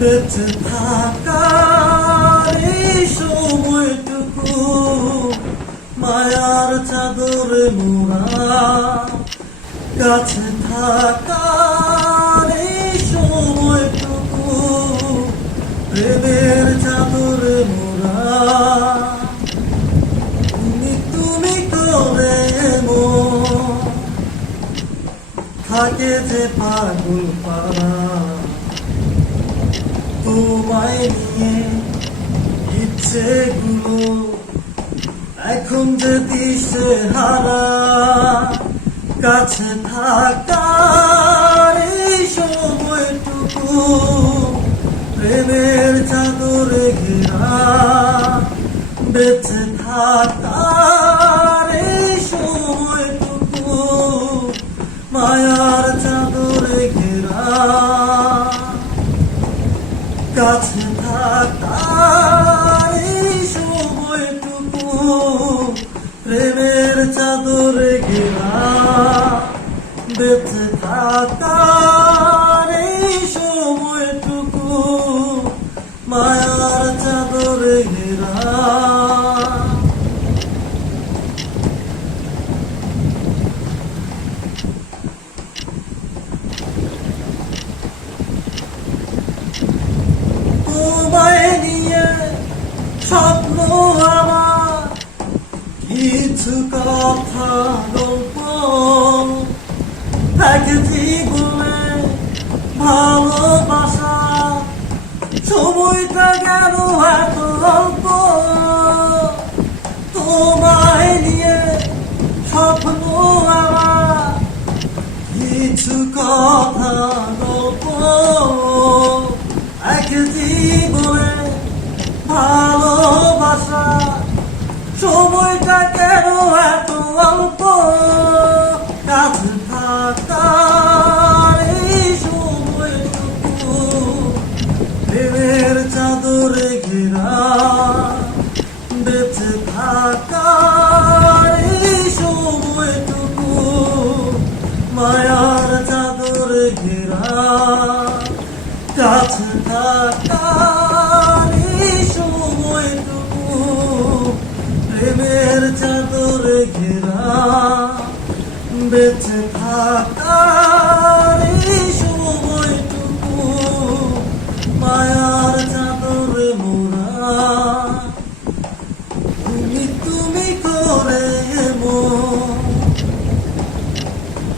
বেঁচে থাকার এই সময়টুকু মায়ার চাদরে মোড়া, কাছে থাকার এই সময়টুকু প্রেমের চাদরে মোড়া। তুমি করে থাকে যে পাগল পাড়া, তোমায় নিয়ে ইচ্ছেগুলো এখন যে দিশে হারা। কাছে থাকার এই সময়টুকু প্রেমের চাদরে ঘেরা, বেঁচে থাকার এই সময়টুকু মায়ার চাদরে ঘেরা। কাছে থাকার এই সময়টুকু প্রেমের চাদরে ঘেরা, বেঁচে থাকার এই সময়টুকু মায়ার চাদরে ঘেরা। তোমায় নিয়ে স্বপ্ন আমার, কিছু কথা গল্প, এক জীবনে ভালোবাসা, সময়টা গেল এত অল্প। তোমায় নিয়ে স্বপ্ন আমার, কিছু কথা গল্প, এক জীবনে ভালোবাসা, সময়টা কেন এত অল্প। কাছে থাকার এই সময়টুকু প্রেমের চাদরে ঘেরা, বেঁচে থাকার এই সময়টুকু মায়ার চাদরে ঘেরা। কাছে থাকার এই সময়টুকু প্রেমের চাদরে ঘেরা, বেঁচে থাকার এই সময়টুকু মায়ার চাদরে মোড়া। তুমি করে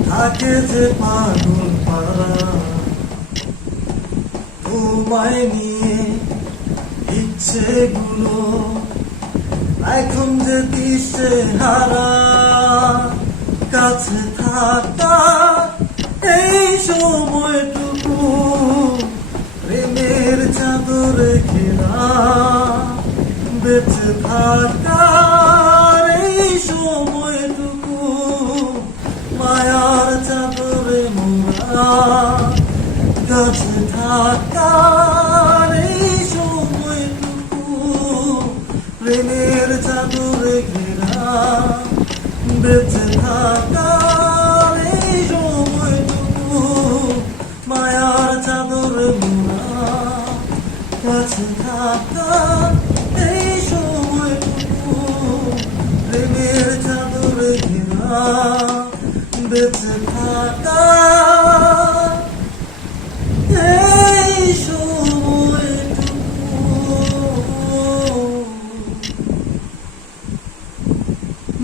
থাকে যে পাগল পাড়া, তোমায় নিয়ে ইচ্ছেগুলো এখন যে দিশে হারা। কাছে থাকা এই সময়টুকু প্রেমের চাদরে ঘেরা, বেঁচে থাকার এই সময়টুকু মায়ার চাদরে মোড়া। কাছে থাকার এই সময়টুকু প্রেমের চাদরে ঘেরা, বেঁচে থাকার এই সময়টুকু মায়ার চাদরে মোড়া। কাছে থাকার এই সময়টুকু প্রেমের চাদরে ঘেরা, বেঁচে থাকার এই সময়টুকু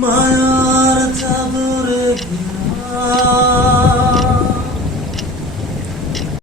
মায়ার চাদরে